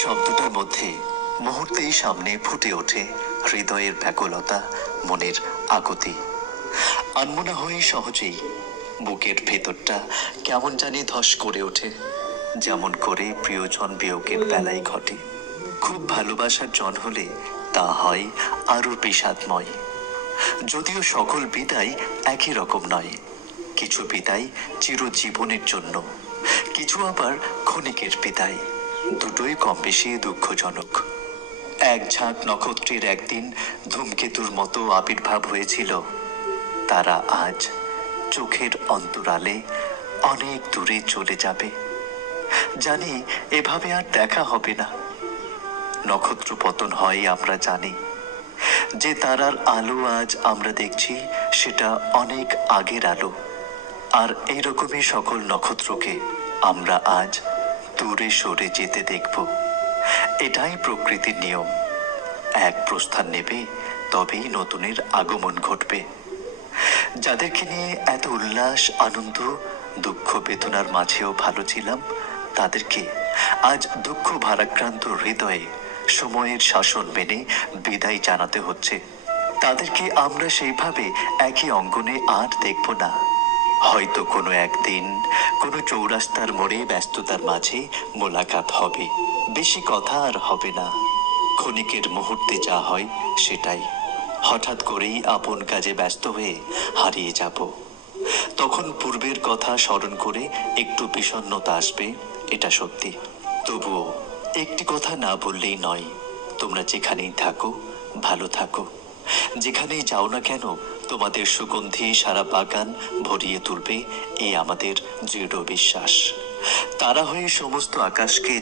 শব্দটার মধ্যে মুহূর্তেই সামনে ফুটে ওঠে হৃদয়ের ব্যাকুলতা, মনের আকুতি। আনমনা হয়ে সহজেই বুকের ভেতরটা কেমন জানি ধস করে ওঠে, যেমন করে প্রিয়জন বিয়োগের বেলায় ঘটে। খুব ভালোবাসার জন হলে তা হয় আরো বিষাদময়। যদিও সকল বিদায় একই রকম নয়, কিছু বিদায় চিরজীবনের জন্য, কিছু আবার ক্ষণিকের বিদায়। দুটোই কম বেশি দুঃখজনক। এক ঝাঁক নক্ষত্রের একদিন ধূমকেতুর মতো আবির্ভাব হয়েছিল। তারা আজ চোখের অন্তরালে অনেক দূরে চলে যাবে। জানি এভাবে আর দেখা হবে না। নক্ষত্র পতন হয় আমরা জানি। যে তারার আলো আজ আমরা দেখছি সেটা অনেক আগের আলো। আর এইরকমই সকল নক্ষত্রকে আমরা আজ দূরে সরে যেতে দেখব। এটাই প্রকৃতির নিয়ম। এক প্রস্থান নেবে, তবেই নতুনের আগমন ঘটবে। যাদেরকে নিয়ে এত উল্লাস, আনন্দ, দুঃখ বেদনার মাঝেও ভালো ছিলাম, তাদেরকে আজ দুঃখ ভারাক্রান্ত হৃদয়ে সময়ের শাসন মেনে বিদায় জানাতে হচ্ছে। তাদেরকে আমরা সেইভাবে একই অঙ্গনে আর দেখব না। হয়তো কোনো একদিন কোনো চৌরাস্তার মোড়ে ব্যস্ততার মাঝে মোলাকাত হবে। বেশি কথা আর হবে না। ক্ষণিকের মুহূর্তে যা হয় সেটাই। হঠাৎ করেই আপন কাজে ব্যস্ত হয়ে হারিয়ে যাব। তখন পূর্বের কথা স্মরণ করে একটু বিষণ্ণতা আসবে, এটা সত্যি। তবুও একটি কথা না বললেই নয়। তোমরা যেখানেই থাকো ভালো থাকো। যেখানেই যাও না কেন তোমাদের সুগন্ধি সারা বাগান ভরিয়ে তুলবে, এই আমাদের দৃঢ় বিশ্বাস। তারা হয়ে সমস্ত আকাশকে